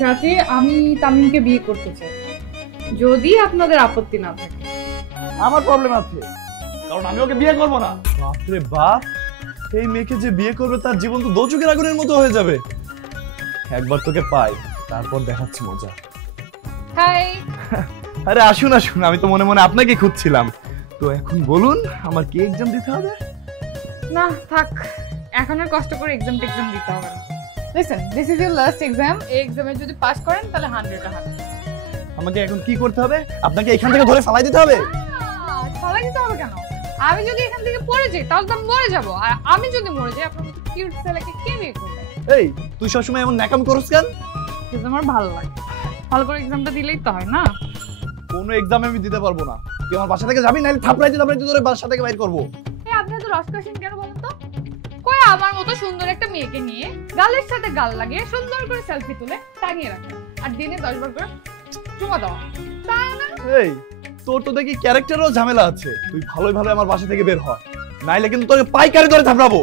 চাচি, আমি তামিমকে বিয়ে করতে চাই, যদি আপনাদের আপত্তি না থাকে। আমার প্রবলেম আছে, কারণ আমি ওকে বিয়ে করব না। বাপরে বাপ, এই মেয়েকে যে বিয়ে করবে তার জীবন তো দোচকের আগুনের মতো হয়ে যাবে। একবার তোকে পাই, তারপর দেখাচ্ছি মজা। হাই। আরে আসুন আসুন, আমি তো মনে মনে আপনাকে খুঁজছিলাম। তো এখন বলুন, আমার কি এক্সাম দিতে হবে? না থাক, এখন আর কষ্ট করে এক্সাম দিতে হবে না। Listen, this is your last exam. এই এক্সামে যদি পাস করেন তাহলে 100 আমাকে এখন কি করতে হবে? আপনাকে এখান থেকে ধরে ফালাই দিতে হবে? ফালাই দিতে হবে কেন? আমি যদি এখান থেকে পড়ে যাই তাহলে তো আমি মরে যাবো, আর আমি যদি মরে যাই আপনার মতো কিউট ছেলেকে কে বিয়ে করবে? এই, তুই সবসময় এমন ন্যাকাম করছ কেন? কিন্তু আমার ভালো লাগে, ভালো করে এক্সামটা দিলেই তো হয় না। কোনো এক্সাম আমি দিতে পারবো না। তুই আমার বাসা থেকে যাবি, নাহলে থাপড়াইতে ধরে বাসা থেকে বাইর করবো। এই আপনি তো রসকসিন কেন বলেন তো? কই আমার মতো সুন্দর একটা মেয়েকে নিয়ে গালের সাথে গাল লাগিয়ে সুন্দর করে সেলফি তুলে টাঙিয়ে রাখেন, আর দিনে 10 বার করে চুমা দাও। এই, তোর তো দেখি ক্যারেক্টারও ঝামেলা আছে। তুই ভালোই ভালো আমার বাসা থেকে বের হ, নাইলে কিন্তু তোকে পাইকারি ধরে থাপড়াবো।